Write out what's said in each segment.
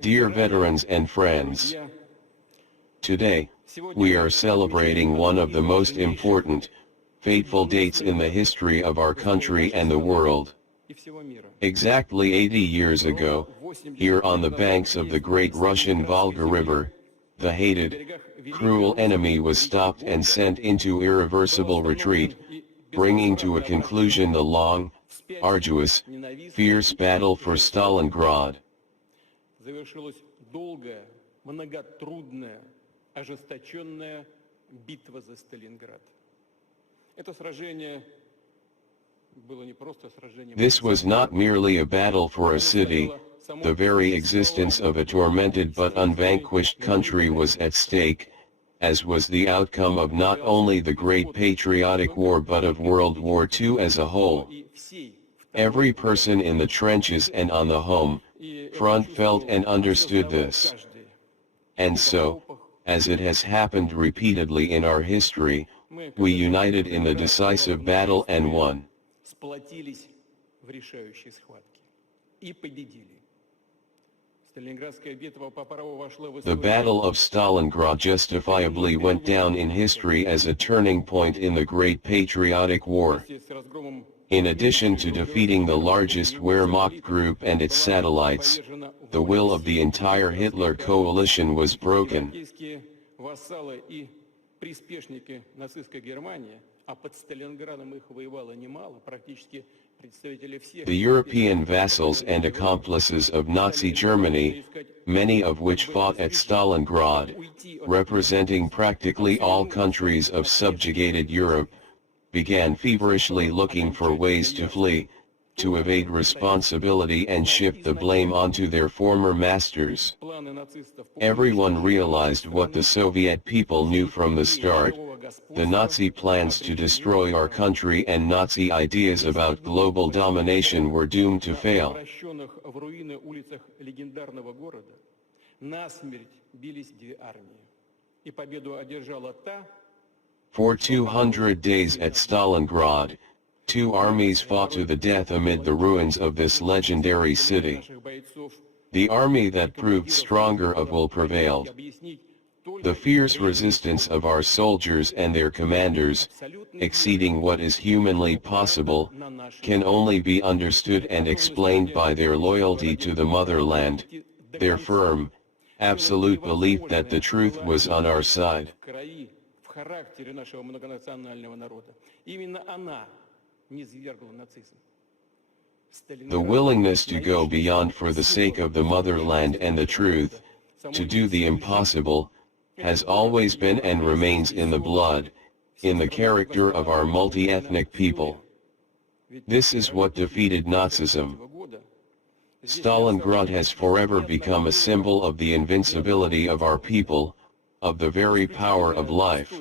Dear veterans and friends, today, we are celebrating one of the most important, fateful dates in the history of our country and the world. Exactly 80 years ago, here on the banks of the great Russian Volga River, the hated, cruel enemy was stopped and sent into irreversible retreat, bringing to a conclusion the long, arduous, fierce battle for Stalingrad. Завершилась долгая, многотрудная, ожесточенная битва за Сталинград. Это сражение было не просто сражением. This was not merely a battle for a city, the very existence of a tormented but unvanquished country was at stake, as was the outcome of not only the Great Patriotic War but of World War II as a whole. Every person in the trenches and on the home front felt and understood this. And so, as it has happened repeatedly in our history, we united in the decisive battle and won. The Battle of Stalingrad justifiably went down in history as a turning point in the Great Patriotic War. In addition to defeating the largest Wehrmacht group and its satellites, the will of the entire Hitler coalition was broken. The European vassals and accomplices of Nazi Germany, many of which fought at Stalingrad, representing practically all countries of subjugated Europe, began feverishly looking for ways to flee, to evade responsibility and shift the blame onto their former masters. Everyone realized what the Soviet people knew from the start: the Nazi plans to destroy our country and Nazi ideas about global domination were doomed to fail. For 200 days at Stalingrad, two armies fought to the death amid the ruins of this legendary city. The army that proved stronger of will prevailed. The fierce resistance of our soldiers and their commanders, exceeding what is humanly possible, can only be understood and explained by their loyalty to the motherland, their firm, absolute belief that the truth was on our side. The willingness to go beyond for the sake of the motherland and the truth, to do the impossible, has always been and remains in the blood, in the character of our multi-ethnic people. This is what defeated Nazism. Stalingrad has forever become a symbol of the invincibility of our people, of the very power of life.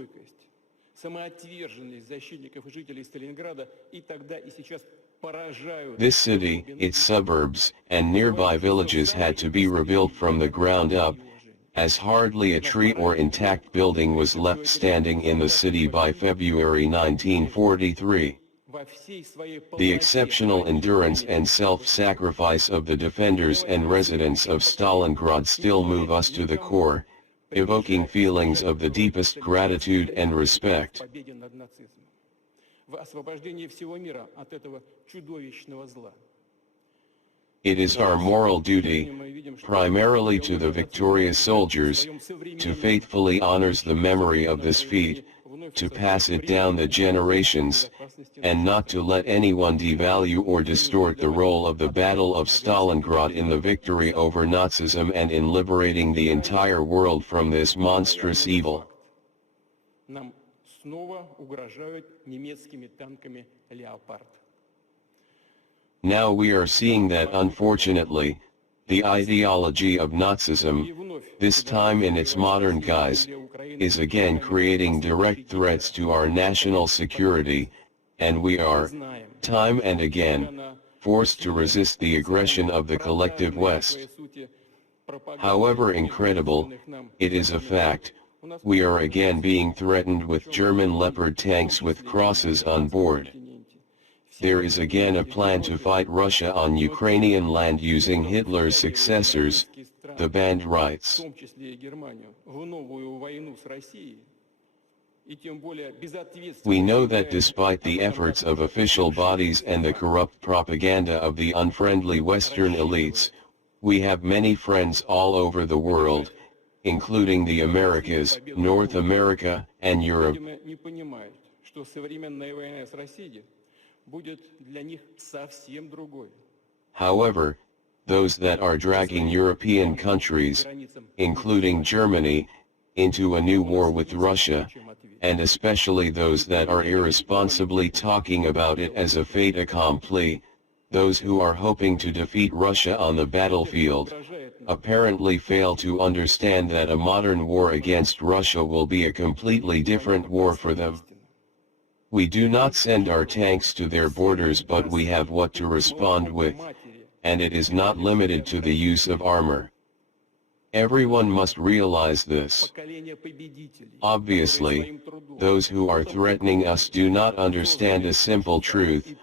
This city, its suburbs, and nearby villages had to be rebuilt from the ground up, as hardly a tree or intact building was left standing in the city by February 1943. The exceptional endurance and self-sacrifice of the defenders and residents of Stalingrad still move us to the core, evoking feelings of the deepest gratitude and respect. It is our moral duty, primarily to the victorious soldiers, to faithfully honor the memory of this feat, to pass it down the generations, and not to let anyone devalue or distort the role of the Battle of Stalingrad in the victory over Nazism and in liberating the entire world from this monstrous evil. Now we are seeing that, unfortunately, the ideology of Nazism, this time in its modern guise, is again creating direct threats to our national security, and we are, time and again, forced to resist the aggression of the collective West. However incredible, it is a fact, we are again being threatened with German Leopard tanks with crosses on board. there is again a plan to fight Russia on Ukrainian land using Hitler's successors, the band в writes. том числе и Германию, в новую войну с Россией, и тем более безответственно We know that despite the efforts of official bodies and the corrupt propaganda of the unfriendly Western elites, we have many friends all over the world, including the Americas, North America, and Europe. видимо, не понимают, что современная война с Россией будет для них совсем другой. However, those that are dragging European countries, including Germany, into a new war with Russia, and especially those that are irresponsibly talking about it as a fait accompli, those who are hoping to defeat Russia on the battlefield, apparently fail to understand that a modern war against Russia will be a completely different war for them. We do not send our tanks to their borders, but we have what to respond with, and it is not limited to the use of armor. Everyone must realize this. Поколение победителей, Obviously, those who are threatening us do not understand a simple truth.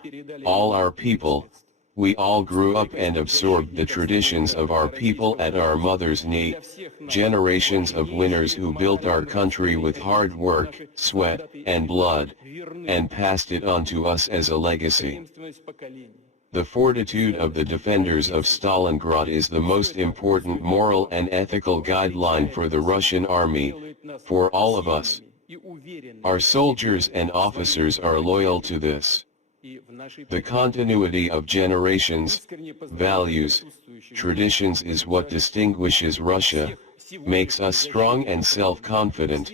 All our people, we all grew up and absorbed the traditions of our people at our mother's knee, generations of winners who built our country with hard work, sweat, and blood, and passed it on to us as a legacy. преемственность поколений. The fortitude of the defenders of Stalingrad is the most important moral and ethical guideline for the Russian army, for all of us. И уверены, Our soldiers and officers are loyal to this. и в нашей The continuity of generations, values, traditions is what distinguishes Russia, makes us strong and self-confident,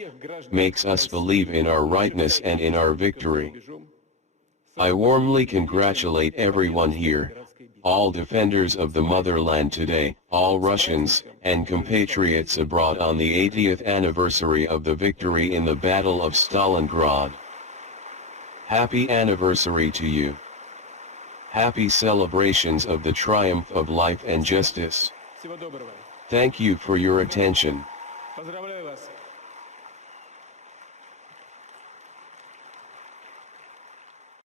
makes us believe in our rightness and in our victory. I warmly congratulate everyone here, all defenders of the motherland today, all Russians, and compatriots abroad on the 80th anniversary of the victory in the Battle of Stalingrad. Happy anniversary to you. Happy celebrations of the triumph of life and justice. Всего доброго. Thank you for your attention.